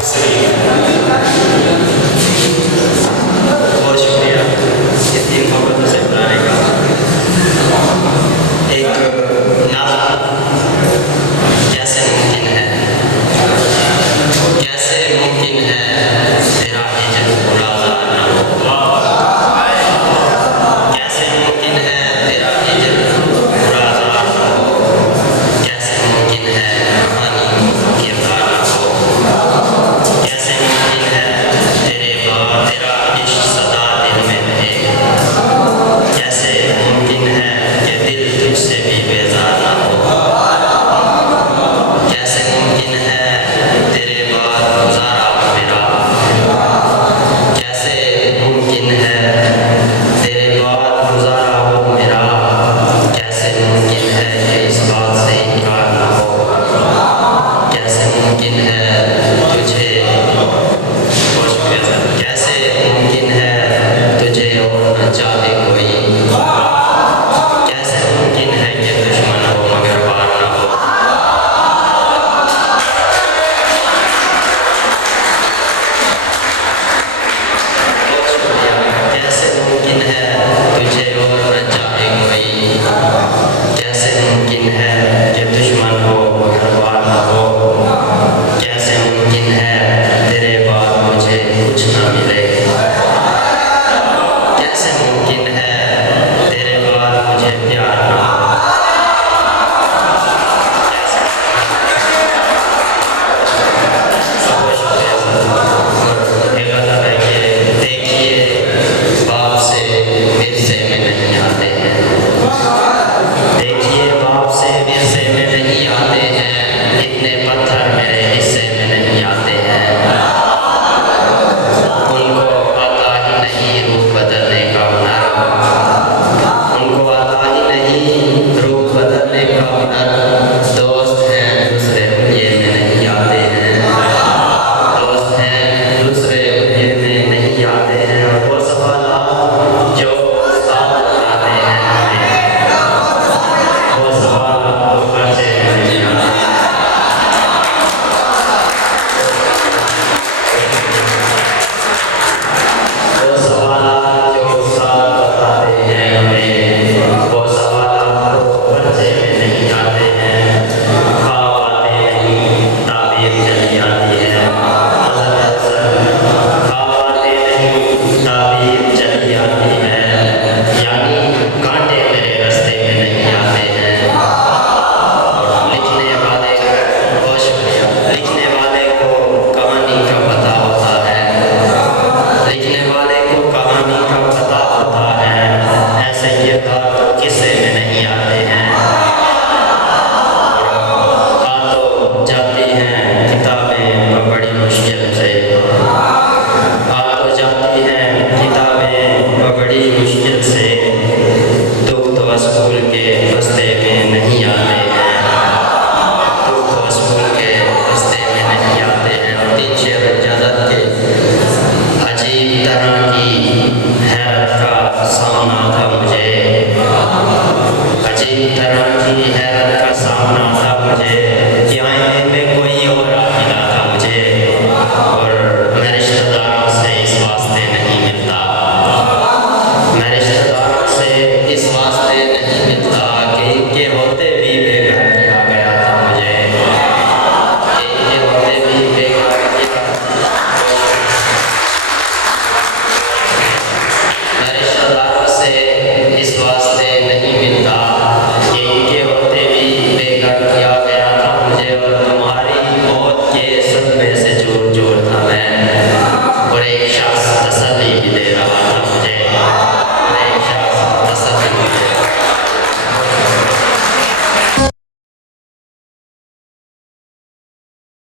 बहुत शुक्रिया इतनी मोहब्बत से बुलाने का। एक नाज़ कैसे मुमकिन है तेरा हिजर मुलाज़ा ना हो, कैसे मुमकिन है तेरा हिजर मुलाज़ा ना हो, कैसे मुमकिन है कहानी किरदार ना हो, कैसे मुमकिन है तेरा इश्क सदा दिल में रहे, कैसे मुमकिन है कि दिल तुझसे भी बेजार ना हो, कैसे मुमकिन है तेरे बाद गुजारा हो मेरा, कैसे मुमकिन है तेरे बाद गुजारा हो मेरा, कैसे मुमकिन है कि इस बात से इनकार ना हो, कैसे मुमकिन है तुझे कैसे मुमकिन है तुझे और न चाहे कोई, कैसे मुमकिन है कि दुश्मन हो मगर पार ना हो, कैसे मुमकिन है तुझे और न चाहे कोई, कैसे मुमकिन है कि दुश्मन हो मगर पार ना हो, कैसे मुमकिन है तेरे बाद मुझे कुछ ना मिले, कैसे मुमकिन है तेरे बाद मुझे प्यार ना हो, देखिए बाप से विरसे में नहीं आते हैं, देखिए बाप से विरसे में नहीं आते हैं, इतने पत्थर